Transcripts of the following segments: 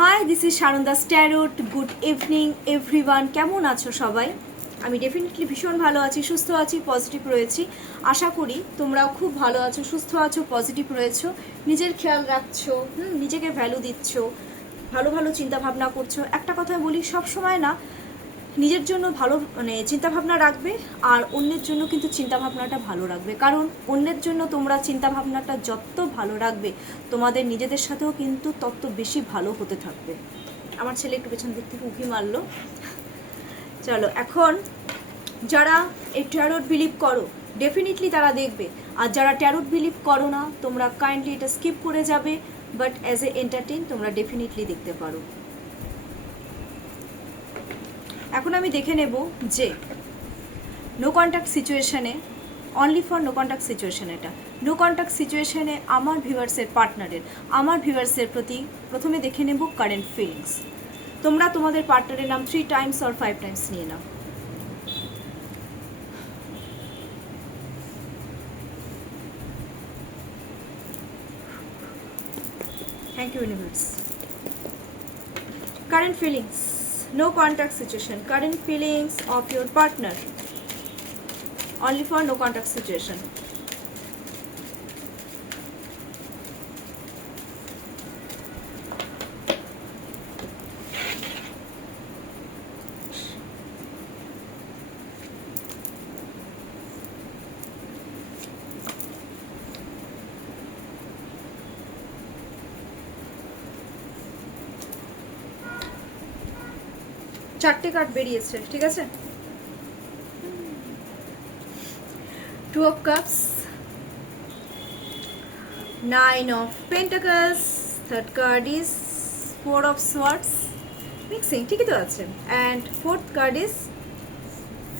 High, this is Sananda's tarot. Good evening everyone. কেমন আছো সবাই? আমি ডেফিনেটলি ভীষণ ভালো আছি, সুস্থ আছি, পজিটিভ রয়েছি। আশা করি তোমরাও খুব ভালো আছো, সুস্থ আছো, পজিটিভ রয়েছো, নিজের খেয়াল রাখছো, নিজেকে ভ্যালু দিচ্ছ, ভালো ভালো চিন্তাভাবনা করছো। একটা কথা বলি, সব সময় না নিজের জন্য ভালো চিন্তাভাবনা রাখবে, আর অন্যের জন্য কিন্তু চিন্তাভাবনাটা ভালো রাখবে। কারণ অন্যের জন্য তোমরা চিন্তাভাবনাটা যত ভালো রাখবে, তোমাদের নিজেদের সাথেও কিন্তু তত বেশি ভালো হতে থাকবে। আমার ছেলে একটু পেছন দিক থেকে উঁকি মারলো। চলো, এখন যারা এই ট্যারোট বিলিভ করো ডেফিনেটলি তারা দেখবে, আর যারা ট্যারোট বিলিভ করো না তোমরা কাইন্ডলি এটা স্কিপ করে যাবে, বাট অ্যাজ এ এন্টারটেইন তোমরা ডেফিনেটলি দেখতে পারো। এখন আমি দেখে নেব যে নো কন্ট্যাক্ট সিচুয়েশানে, only for no contact situation, এটা নো কন্ট্যাক্ট সিচুয়েশানে আমার ভিউয়ার্সের পার্টনারের, আমার ভিউয়ার্সের প্রতি প্রথমে দেখে নেব কারেন্ট ফিলিংস। তোমরা তোমাদের পার্টনারের নাম 3 টাইমস অর 5 টাইমস নিয়ে নাও। Thank you universe. Current feelings, no contact situation, current feelings of your partner, only for no contact situation. চারটে কার্ড বেরিয়েছে, ঠিক আছে? 2 of cups, 9 of pentacles, third card is 4 of swords, mixing, ঠিকই তো আছে, and fourth card is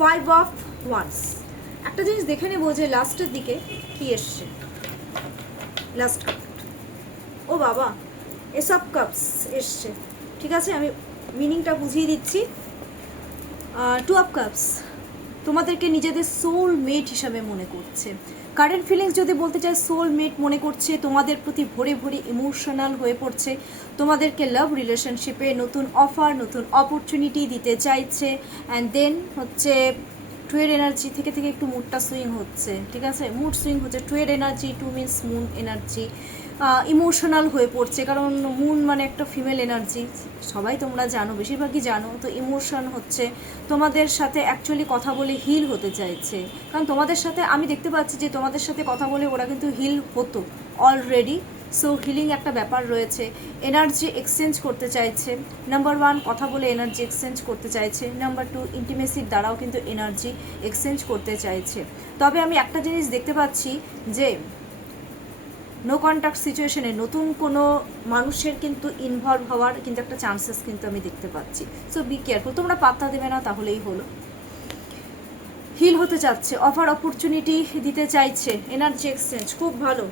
5 of wands. একটা জিনিস দেখে নেবো যে লাস্টের দিকে কি এসছে। লাস্ট কার্ড, ও বাবা, এস অফ কাপস এসছে, ঠিক আছে? আমি মিনিংটা বুঝিয়ে দিচ্ছি। 2 অফ কাপস তোমাদেরকে নিজেদের সোল মেট হিসাবে মনে করছে। কারেন্ট ফিলিংস যদি বলতে চাই, সোল মেট মনে করছে, তোমাদের প্রতি ভরে ভরে ইমোশনাল হয়ে পড়ছে, তোমাদেরকে লাভ রিলেশনশিপে নতুন অফার, নতুন অপরচুনিটি দিতে চাইছে। অ্যান্ড দেন হচ্ছে টুয়ের এনার্জি থেকে একটু মুডটা সুইং হচ্ছে, ঠিক আছে? মুড সুইং হচ্ছে। টুয়ের energy, 2 means moon energy, emotional হয়ে পড়ছে, কারণ মুন মানে একটা ফিমেল এনার্জি, সবাই তোমরা জানো, বেশিরভাগই জানো। তো ইমোশন হচ্ছে, তোমাদের সাথে অ্যাকচুয়ালি কথা বলে হিল হতে চাইছে, কারণ তোমাদের সাথে আমি দেখতে পাচ্ছি যে তোমাদের সাথে কথা বলে ওরা কিন্তু হিল হতো অলরেডি। সো হিলিং একটা ব্যাপার রয়েছে, এনার্জি এক্সচেঞ্জ করতে চাইছে। নাম্বার 1, কথা বলে এনার্জি এক্সচেঞ্জ করতে চাইছে। নাম্বার 2, ইন্টিমেসির দ্বারাও কিন্তু এনার্জি এক্সচেঞ্জ করতে চাইছে। তবে আমি একটা জিনিস দেখতে পাচ্ছি যে নো কন্ট্যাক্ট সিচুয়েশনে নতুন কোনো মানুষের কিন্তু ইনভলভ হওয়ার কিন্তু একটা চান্সেস কিন্তু আমি দেখতে পাচ্ছি। সো বি কেয়ারফুল, তোমরা পাত্তা দেবে না তাহলেই হলো। হিল হতে চাচ্ছে, অফার অপরচুনিটি দিতে চাইছে, এনার্জি এক্সচেঞ্জ, খুব ভালো।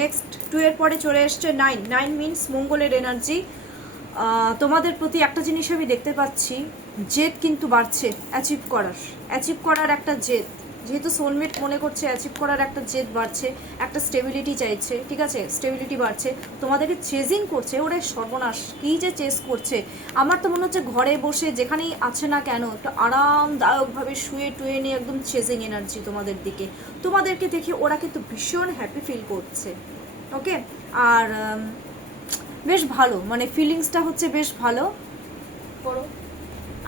নেক্সট 2 এর পরে চলে এসছে 9। 9 মিনস মঙ্গলের এনার্জি। তোমাদের প্রতি একটা জিনিস আমি দেখতে পাচ্ছি, জেদ কিন্তু বাড়ছে অ্যাচিভ করার একটা জেদ, যেহেতু সোলমেট মনে করছে, অ্যাচিভ করার একটা জেদ বাড়ছে, একটা স্টেবিলিটি চাইছে, ঠিক আছে? স্টেবিলিটি বাড়ছে, তোমাদেরকে চেজিং করছে। ওরে সর্বনাশ, কী যে চেস করছে! আমার তো মনে হচ্ছে ঘরে বসে যেখানেই আছে না কেন একটু আরামদায়কভাবে শুয়ে টুয়ে নিয়ে একদম চেজিং এনার্জি তোমাদের দিকে। তোমাদেরকে দেখে ওরা কিন্তু ভীষণ হ্যাপি ফিল করছে, ওকে? আর বেশ ভালো, মানে ফিলিংসটা হচ্ছে বেশ ভালো। করো,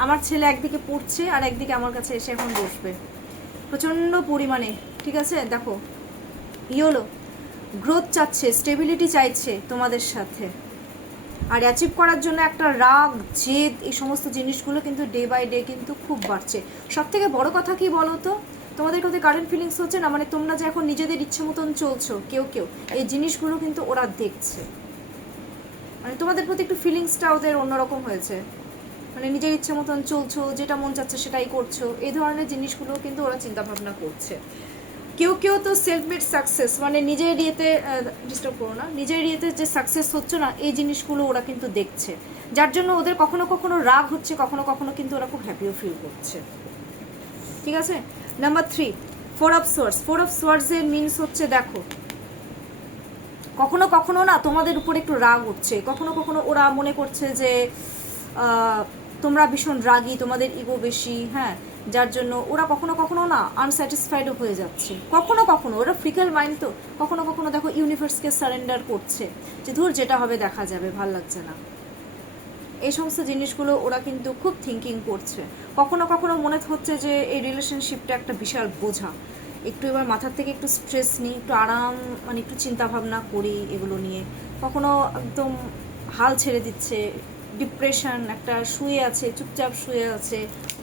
আমার ছেলে একদিকে পড়ছে আর একদিকে আমার কাছে এসে এখন বসবে প্রচণ্ড পরিমাণে, ঠিক আছে? দেখো, ইয়োলো গ্রোথ চাচ্ছে, স্টেবিলিটি চাইছে তোমাদের সাথে, আর অ্যাচিভ করার জন্য একটা রাগ, জেদ, এই সমস্ত জিনিসগুলো কিন্তু ডে বাই ডে কিন্তু খুব বাড়ছে। সব থেকে বড় কথা কি বলো তো, তোমাদের কাছে কারেন্ট ফিলিংস হচ্ছে না, মানে তোমরা যে এখন নিজেদের ইচ্ছে মতন চলছো, কেউ এই জিনিসগুলো কিন্তু ওরা দেখছে, মানে তোমাদের প্রতি একটু ফিলিংসটা ওদের অন্যরকম হয়েছে, মানে নিজের ইচ্ছে মতন চলছো, যেটা মন চাচ্ছে সেটাই করছো, এই ধরনের জিনিসগুলো কিন্তু ওরা চিন্তাভাবনা করছে। কেউ তো সেলফ মেড সাকসেস, মানে নিজের ইয়েতে, ডিস্টার্ব করো না, নিজের ইয়েতে যে সাকসেস হচ্ছে না, এই জিনিসগুলো ওরা কিন্তু দেখছে, যার জন্য ওদের কখনো কখনো রাগ হচ্ছে, কখনো কখনো কিন্তু ওরা খুব হ্যাপিও ফিল করছে, ঠিক আছে? Number 3, 4 of swords. 4 of swords এর মিনস হচ্ছে, দেখো, কখনো কখনো না তোমাদের উপর একটু রাগ উঠছে, কখনো কখনো ওরা মনে করছে যে তোমরা ভীষণ রাগী, তোমাদের ইগো বেশি, হ্যাঁ, যার জন্য ওরা কখনো কখনো না আনস্যাটিসফাইডও হয়ে যাচ্ছে। কখনো কখনো ওরা ফ্রিকাল মাইন্ড, তো কখনো কখনো দেখো ইউনিভার্সকে সারেন্ডার করছে যে ধুর যেটা হবে দেখা যাবে, ভাল লাগছে না। এই সমস্ত জিনিসগুলো ওরা কিন্তু খুব থিঙ্কিং করছে। কখনো কখনো মনে হচ্ছে যে এই রিলেশনশিপটা একটা বিশাল বোঝা, একটু এবার মাথার থেকে একটু স্ট্রেস নিই, একটু আরাম, মানে একটু চিন্তা ভাবনা করি এগুলো নিয়ে। কখনো একদম হাল ছেড়ে দিচ্ছে, ডিপ্রেশন, একটা শুয়ে আছে, চুপচাপ শুয়ে আছে,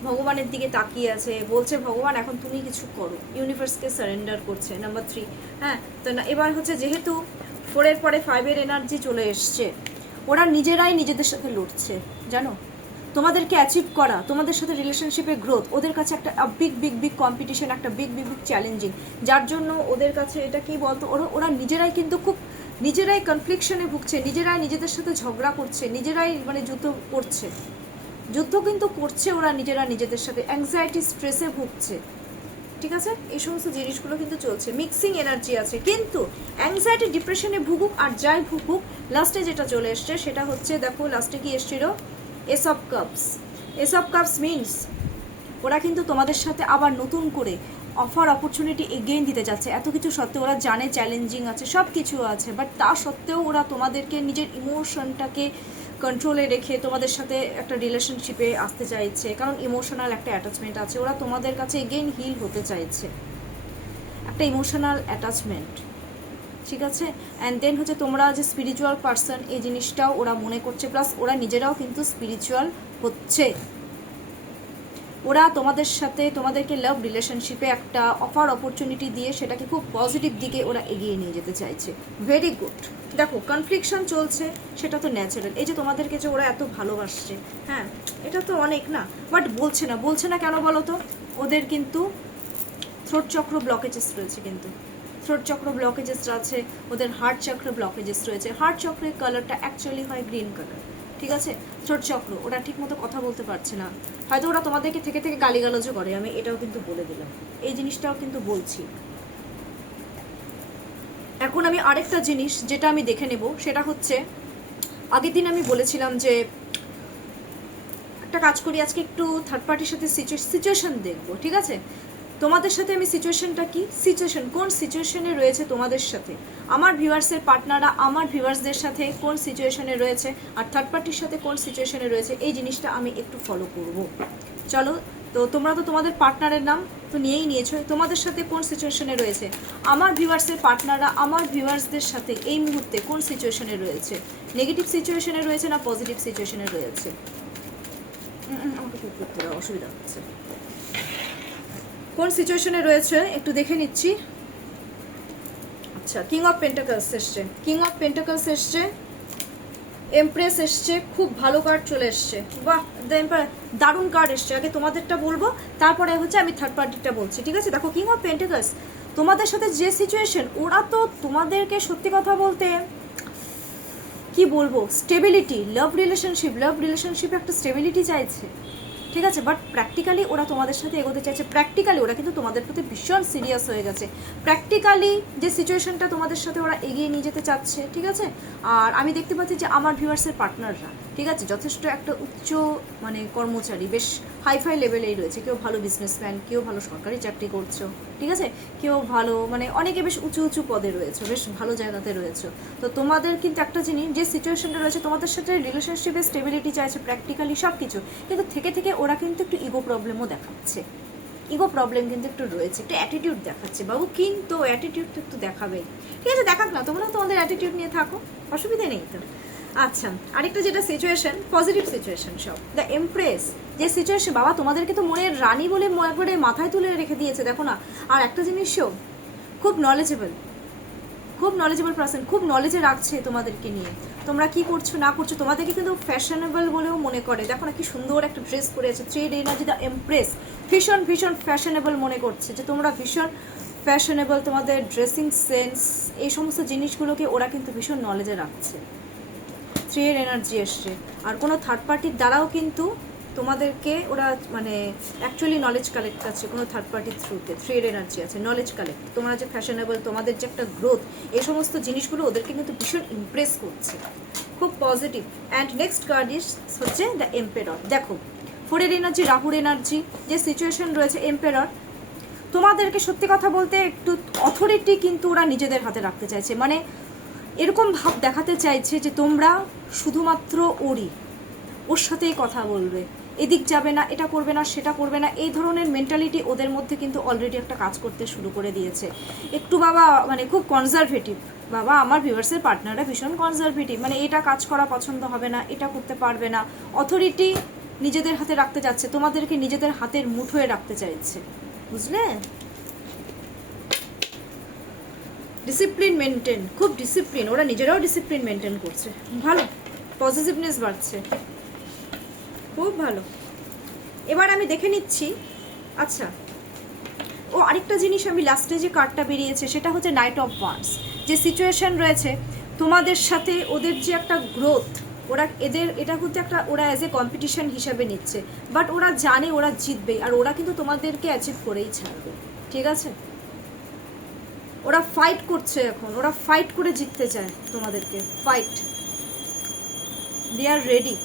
ভগবানের দিকে তাকিয়ে আছে, বলছে ভগবান এখন তুমি কিছু করো, ইউনিভার্সকে সারেন্ডার করছে। নাম্বার 3, হ্যাঁ, তো না এবার হচ্ছে যেহেতু 4-এর পরে 5-এর এনার্জি চলে এসছে, ওরা নিজেরাই নিজেদের সাথে লড়ছে, জানো। তোমাদেরকে অ্যাচিভ করা, তোমাদের সাথে রিলেশনশিপে গ্রোথ ওদের কাছে একটা বিগ বিগ বিগ কম্পিটিশন, একটা বিগ বিগ বিগ চ্যালেঞ্জিং, যার জন্য ওদের কাছে এটা কি বলতো, ওরা নিজেরাই কিন্তু খুব নিজেরাই কনফ্লিকশনে ভুগছে, নিজেরাই নিজেদের সাথে ঝগড়া করছে, নিজেরাই মানে যুদ্ধ করছে, যুদ্ধ কিন্তু করছে ওরা নিজেরা নিজেদের সাথে, অ্যাংজাইটি স্ট্রেসে ভুগছে, ঠিক আছে। এই সমস্ত জিনিসগুলো কিন্তু চলছে, মিক্সিং এনার্জি আছে। কিন্তু অ্যাংজাইটি ডিপ্রেশনে ভুগুক আর যাই ভুগুক, লাস্টে যেটা চলে এসছে সেটা হচ্ছে, দেখো লাস্টে কি এসছিল, S of cups. S of cups means ওরা কিন্তু তোমাদের সাথে আবার নতুন করে অফার অপরচুনিটি এগেইন দিতে যাচ্ছে। এত কিছু সত্ত্বেও ওরা জানে চ্যালেঞ্জিং আছে, সব কিছু আছে, বাট তা সত্ত্বেও ওরা তোমাদেরকে নিজের ইমোশনটাকে কন্ট্রোলে রেখে তোমাদের সাথে একটা রিলেশনশিপে আসতে চাইছে, কারণ ইমোশনাল একটা অ্যাটাচমেন্ট আছে। ওরা তোমাদের কাছে এগেইন হিল হতে চাইছে, একটা ইমোশনাল অ্যাটাচমেন্ট, ঠিক আছে। অ্যান্ড দেন হচ্ছে তোমরা যে স্পিরিচুয়াল পার্সন, এই জিনিসটাও ওরা মনে করছে, প্লাস ওরা নিজেরাও কিন্তু স্পিরিচুয়াল হচ্ছে। ওরা তোমাদের সাথে তোমাদেরকে লাভ রিলেশনশিপে একটা অফার অপরচুনিটি দিয়ে সেটাকে খুব পজিটিভ দিকে ওরা এগিয়ে নিয়ে যেতে চাইছে। Very good. দেখো কনফ্লিকশন চলছে, সেটা তো ন্যাচারাল। এই যে তোমাদেরকে যে ওরা এত ভালোবাসছে, হ্যাঁ, এটা তো অনেক না, বাট বলছে না কেন বলো তো, ওদের কিন্তু থ্রোট চক্র ব্লকেজেস রয়েছে, কিন্তু থ্রোট চক্র ব্লকেজেস আছে, ওদের হার্ট চক্র ব্লকেজেস রয়েছে। হার্ট চক্রের কালারটা অ্যাকচুয়ালি হয় গ্রিন কালার, ঠিক আছে। থ্রোট চক্র, ওরা ঠিক মতো কথা বলতে পারছে না, হয়তো ওরা তোমাদেরকে থেকে থেকে গালিগালাজও করে, আমি এটাও কিন্তু বলে দিলাম, এই জিনিসটাও কিন্তু বলছি। এখন আমি আরেকটা জিনিস যেটা আমি দেখে নেব, সেটা হচ্ছে আগের দিন আমি বলেছিলাম যে একটা কাজ করি, আজকে একটু থার্ড পার্টির সাথে সিচুয়েশন দেখবো, ঠিক আছে। তোমাদের সাথে আমি সিচুয়েশনটা কি, কোন সিচুয়েশনে রয়েছে তোমাদের সাথে, আমার ভিউয়ার্সের পার্টনাররা আমার ভিউয়ার্সদের সাথে কোন সিচুয়েশনে রয়েছে, আর থার্ড পার্টির সাথে কোন সিচুয়েশনে রয়েছে, এই জিনিসটা আমি একটু ফলো করব। চলো, তো তোমরা তো তোমাদের পার্টনারের নাম তো নিয়েই নিয়েছো, তোমাদের সাথে কোন সিচুয়েশনে রয়েছে, আমার ভিউয়ার্সের পার্টনাররা আমার ভিউয়ার্সদের সাথে এই মুহূর্তে কোন সিচুয়েশনে রয়েছে, নেগেটিভ সিচুয়েশনে রয়েছে না পজিটিভ সিচুয়েশনে রয়েছে। আমাকে খুব করতে অসুবিধা হচ্ছে, কোন সিচুয়েশনে রয়েছে একটু দেখে নিচ্ছি। আচ্ছা, কিং অফ পেন্টাকলস এসছে, এমপ্রেস এসছে, খুব ভালো কার্ড চলে এসছে, বাহ, দারুণ কার্ড এসছে। আগে তোমাদেরটা বলবো, তারপরে হচ্ছে আমি থার্ড পার্টিটা বলছি, ঠিক আছে। দেখো কিং অফ পেন্টাকলস, তোমাদের সাথে যে সিচুয়েশন, ওরা তো তোমাদেরকে সত্যি কথা বলতে কি বলবো, স্টেবিলিটি, লাভ রিলেশনশিপে একটা স্টেবিলিটি চাইছে, ঠিক আছে। বাট প্র্যাকটিক্যালি ওরা তোমাদের সাথে এগোতে চাইছে, প্র্যাকটিক্যালি ওরা কিন্তু তোমাদের প্রতি ভীষণ সিরিয়াস হয়ে গেছে, প্র্যাকটিক্যালি যে সিচুয়েশনটা তোমাদের সাথে ওরা এগিয়ে নিয়ে যেতে চাচ্ছে, ঠিক আছে। আর আমি দেখতে পাচ্ছি যে আমার ভিউয়ার্সের পার্টনাররা, ঠিক আছে, যথেষ্ট একটা উচ্চ মানে কর্মচারী, বেশ হাইফাই লেভেলেই রয়েছে, কেউ ভালো বিজনেসম্যান, কেউ ভালো সরকারি চাকরি করছো, ঠিক আছে, কেউ ভালো মানে অনেকে বেশ উঁচু উঁচু পদে রয়েছে, বেশ ভালো জায়গাতে রয়েছে। তো তোমাদের কিন্তু একটা জিনিস, যে সিচুয়েশনটা রয়েছে তোমাদের সাথে রিলেশনশিপে স্টেবিলিটি চাইছে, প্র্যাকটিক্যালি সব কিছু, কিন্তু থেকে থেকে ওরা কিন্তু একটু ইগো প্রবলেমও দেখাচ্ছে, ইগো প্রবলেম কিন্তু একটু রয়েছে, একটু অ্যাটিটিউড দেখাচ্ছে। বাবু কিন্তু অ্যাটিটিউড তো একটু দেখাবেই, ঠিক আছে, দেখাক না, তোমরা তোমাদের অ্যাটিটিউড নিয়ে থাকো, অসুবিধা নেই তো। আচ্ছা, আরেকটা যেটা সিচুয়েশন, পজিটিভ সিচুয়েশন, সব দ্য এমপ্রেস যে সিচুয়েশন, বাবা তোমাদেরকে তো মনের রানী বলে একবারে মাথায় তুলে রেখে দিয়েছে, দেখো না। আর একটা জিনিসও খুব নলেজেবল পার্সন, খুব নলেজে রাখছে তোমাদেরকে নিয়ে, তোমরা কি করছো না করছো, তোমাদেরকে কিন্তু ফ্যাশনেবল বলেও মনে করে। দেখো না কি সুন্দর একটা ড্রেস পরে আছে, থ্রেড এনার্জি দ্য এমপ্রেস, ভীষণ ফ্যাশনেবল মনে করছে, যে তোমরা ভীষণ ফ্যাশনেবল, তোমাদের ড্রেসিং সেন্স, এই সমস্ত জিনিসগুলোকে ওরা কিন্তু ভীষণ নলেজে রাখছে। থ্রেড এনার্জি এসছে, আর কোনো থার্ড পার্টির দ্বারাও কিন্তু তোমাদেরকে ওরা মানে অ্যাকচুয়ালি নলেজ কালেক্ট করছে কোনো থার্ড পার্টির থ্রুতে। 3 এর এনার্জি আছে, নলেজ কালেক্ট। তোমরা যে ফ্যাশনেবল, তোমাদের যে একটা গ্রোথ, এই সমস্ত জিনিসগুলো ওদেরকে কিন্তু ভীষণ ইমপ্রেস করছে, খুব পজিটিভ। অ্যান্ড নেক্সট কার্ড ইস হচ্ছে দ্য এম্পেরর। দেখো 4 এর এনার্জি, রাহুর এনার্জি, যে সিচুয়েশন রয়েছে এম্পেরর, তোমাদেরকে সত্যি কথা বলতে একটু অথরিটি কিন্তু ওরা নিজেদের হাতে রাখতে চাইছে। মানে এরকম ভাব দেখাতে চাইছে যে তোমরা শুধুমাত্র ওর সাথেই কথা বলবে, এদিক যাবে না, এটা করবে না, সেটা করবে না, এই ধরনের মেন্টালিটি ওদের মধ্যে কিন্তু অলরেডি একটা কাজ করতে শুরু করে দিয়েছে। একটু বাবা মানে খুব কনজারভেটিভ। বাবা আমার ভিউয়ার্সের পার্টনাররা ভীষণ কনজারভেটিভ, মানে এটা কাজ করা পছন্দ হবে না, এটা করতে পারবে না। অথরিটি নিজেদের হাতে রাখতে যাচ্ছে, তোমাদেরকে নিজেদের হাতের মুঠোয় রাখতে চাইছে, বুঝলে? ডিসিপ্লিন মেনটেন, খুব ডিসিপ্লিন, ওরা নিজেরাও ডিসিপ্লিন মেনটেন করছে, ভালো, পজিটিভনেস বাড়ছে, খুব ভালো। এবার আমি দেখে নিচ্ছি। আচ্ছা, ও আরেকটা জিনিস, আমি লাস্টে যে কার্ডটা বেরিয়েছে সেটা হচ্ছে নাইট অফ ওয়ান্স। যে সিচুয়েশন রয়েছে তোমাদের সাথে ওদের যে একটা গ্রোথ, ওরা এটা কিন্তু একটা ওরা অ্যাজ এ কম্পিটিশন হিসাবে নিচ্ছে, বাট ওরা জানে ওরা জিতবে, আর ওরা কিন্তু তোমাদেরকে অ্যাচিভ করেই ছাড়বে, ঠিক আছে? ওরা ফাইট করছে এখন, ওরা ফাইট করে জিততে চায় তোমাদেরকে, ফাইট, দে আর রেডি।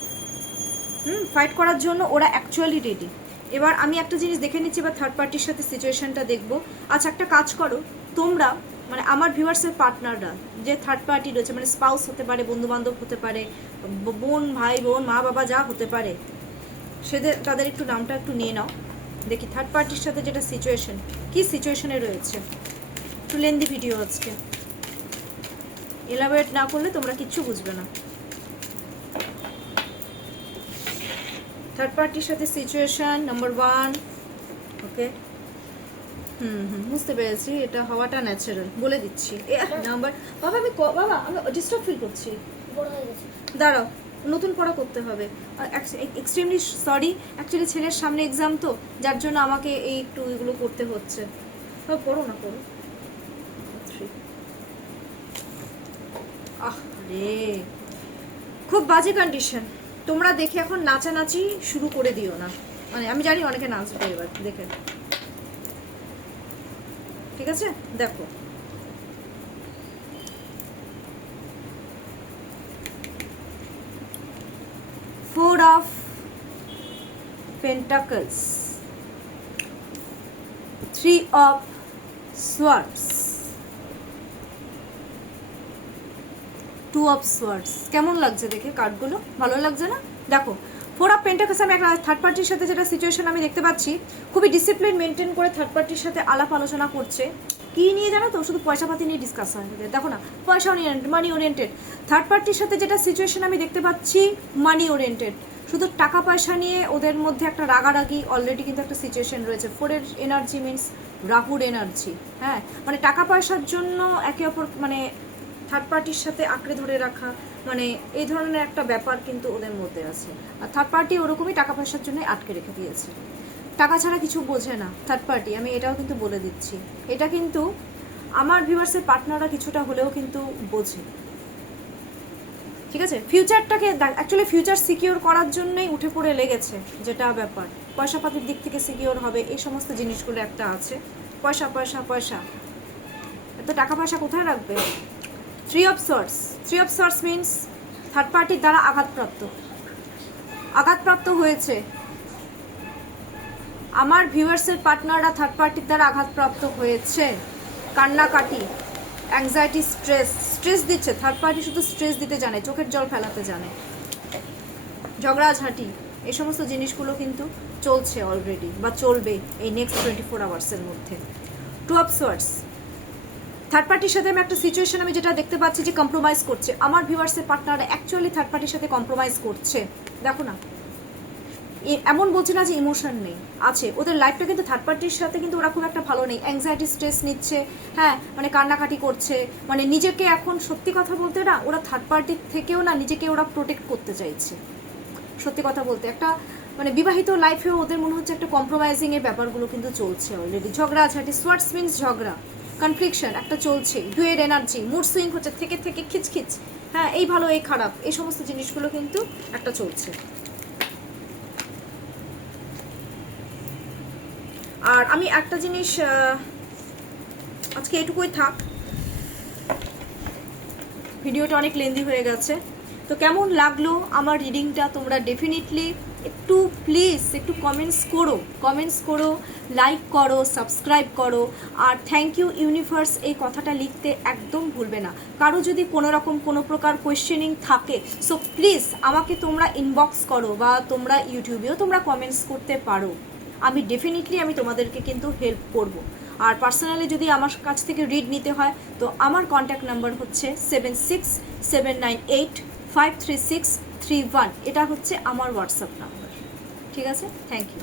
ফাইট করার জন্য ওরা অ্যাকচুয়ালি রেডি। এবার আমি একটা জিনিস দেখে নিচ্ছি, বা থার্ড পার্টির সাথে সিচুয়েশনটা দেখবো। আচ্ছা, একটা কাজ করো তোমরা, মানে আমার ভিউয়ার্সের পার্টনাররা যে থার্ড পার্টি রয়েছে, মানে স্পাউস হতে পারে, বন্ধু বান্ধব হতে পারে, বোন, ভাই বোন, মা বাবা, যা হতে পারে, তাদের একটু নামটা একটু নিয়ে নাও। দেখি থার্ড পার্টির সাথে যেটা সিচুয়েশন, কি সিচুয়েশনে রয়েছে। একটু লেন্দি ভিডিও আজকে, এলাবোরেট না করলে তোমরা কিচ্ছু বুঝবে না। থার্ড পার্টির সাথে সিচুয়েশন নাম্বার 1, ওকে। বুঝতে পেরেছি, এটা হওয়াটা ন্যাচারাল, বলে দিচ্ছি। নাম্বার বাবা আমি ডিস্টার্ব ফিল করছি, দাঁড়াও, নতুন পড়া করতে হবে। এক্সট্রিমলি সরি, অ্যাকচুয়ালি ছেলের সামনে এক্সাম তো, যার জন্য আমাকে এই একটু এগুলো করতে হচ্ছে। পড়ো না, পড়ো। রে খুব বাজে কন্ডিশন। তোমরা দেখে এখন নাচানাচি শুরু করে দিও না, মানে আমি জানি অনেকে নাচবে এবার দেখে, ঠিক আছে? দেখো Four of Pentacles, 3 of Swords, 2 of Swords। কেমন লাগছে দেখে কার্ডগুলো? ভালো লাগছে না? দেখো 4 of Pentacles, আমি একটা থার্ড পার্টির সাথে যেটা সিচুয়েশন আমি দেখতে পাচ্ছি, খুবই ডিসিপ্লিন মেনটেন করে থার্ড পার্টির সাথে আলাপ আলোচনা করছে। কি নিয়ে জানো তো? শুধু পয়সা পাতি নিয়ে ডিসকাস হয়। দেখো না, পয়সা ওরিয়েন্টেড, মানি ওরিয়েন্টেড। থার্ড পার্টির সাথে যেটা সিচুয়েশন আমি দেখতে পাচ্ছি, মানি ওরিয়েন্টেড, শুধু টাকা পয়সা নিয়ে ওদের মধ্যে একটা রাগারাগি অলরেডি কিন্তু একটা সিচুয়েশন রয়েছে। 4 এর এনার্জি মিনস রাহুর এনার্জি, হ্যাঁ, মানে টাকা পয়সার জন্য একে অপর, মানে থার্ড পার্টির সাথে আঁকড়ে ধরে রাখা, মানে এই ধরনের একটা ব্যাপার কিন্তু ওদের মধ্যে আছে। আর থার্ড পার্টি ওরকমই টাকা পয়সার জন্য আটকে রেখে দিয়েছে, টাকা ছাড়া কিছু বোঝে না থার্ড পার্টি, আমি এটাও কিন্তু বলে দিচ্ছি। এটা কিন্তু আমার ভিউয়ার্সের পার্টনাররা কিছুটা হলেও কিন্তু বোঝে, ঠিক আছে? ফিউচারটাকে অ্যাকচুয়ালি ফিউচার সিকিওর করার জন্যই উঠে পড়ে লেগেছে, যেটা ব্যাপার পয়সা পাতির দিক থেকে সিকিওর হবে, এই সমস্ত জিনিসগুলো একটা আছে। পয়সা পয়সা পয়সা, এত টাকা পয়সা কোথায় রাখবে? 3 of Swords, 3 of Swords means third পার্টির দ্বারা আঘাতপ্রাপ্ত হয়েছে। আমার ভিউয়ার্সের পার্টনাররা থার্ড পার্টির দ্বারা আঘাতপ্রাপ্ত হয়েছে, কান্নাকাটি, অ্যাংজাইটি, স্ট্রেস দিচ্ছে। থার্ড পার্টি শুধু স্ট্রেস দিতে জানে, চোখের জল ফেলাতে জানে, ঝগড়াঝাঁটি, এই সমস্ত জিনিসগুলো কিন্তু চলছে অলরেডি, বা চলবে এই নেক্সট 24 আওয়ার্সের মধ্যে। 2 of Swords, থার্ড পার্টির সাথে আমি একটা সিচুয়েশন আমি যেটা দেখতে পাচ্ছি যে কম্প্রোমাইজ করছে। আমার ভিউয়ার্সের পার্টনাররা অ্যাকচুয়ালি থার্ড পার্টির সাথে কম্প্রোমাইজ করছে। দেখো না, এমন বলছি না যে ইমোশন নেই, আছে। ওদের লাইফটা কিন্তু থার্ড পার্টির সাথে কিন্তু ওরা খুব একটা ভালো নেই, অ্যাংজাইটি, স্ট্রেস নিচ্ছে, হ্যাঁ, মানে কান্নাকাটি করছে, মানে নিজেকে এখন সত্যি কথা বলতে না, ওরা থার্ড পার্টির থেকেও না নিজেকে ওরা প্রোটেক্ট করতে চাইছে। সত্যি কথা বলতে একটা মানে বিবাহিত লাইফেও ওদের মনে হচ্ছে একটা কম্প্রোমাইজিং এর ব্যাপারগুলো কিন্তু চলছে অলরেডি। ঝগড়াঝাঁটি, সোয়ার্ডস মিনস ঝগড়া, কনফ্লিকশন একটা চলছে। 2 এর এনার্জি, মুড সুইং হচ্ছে, থেকে খিচখিচ, হ্যাঁ, এই ভালো এই খারাপ, এই সমস্ত জিনিসগুলো কিন্তু একটা চলছে। আর আমি একটা জিনিস আজকে এটুকুই থাক, ভিডিওটা অনেক লেন্দি হয়ে গেছে। তো কেমন লাগলো আমার রিডিংটা তোমরা ডেফিনেটলি একটু প্লিজ একটু কমেন্টস করো, লাইক করো, সাবস্ক্রাইব করো। আর থ্যাংক ইউ ইউনিভার্স এই কথাটা লিখতে একদম ভুলবে না। কারো যদি কোনো প্রকার কোয়েশ্চেনিং থাকে, সো প্লিজ আমাকে তোমরা ইনবক্স করো, বা তোমরা ইউটিউবেও তোমরা কমেন্টস করতে পারো। আমি ডেফিনেটলি তোমাদেরকে কিন্তু হেল্প করব। আর পার্সোনালি যদি আমার কাছ থেকে রিড নিতে হয়, তো আমার কন্ট্যাক্ট নাম্বার হচ্ছে 7679853631। এটা হচ্ছে আমার হোয়াটসঅ্যাপ নাম্বার। ঠিক আছে, থ্যাংক ইউ।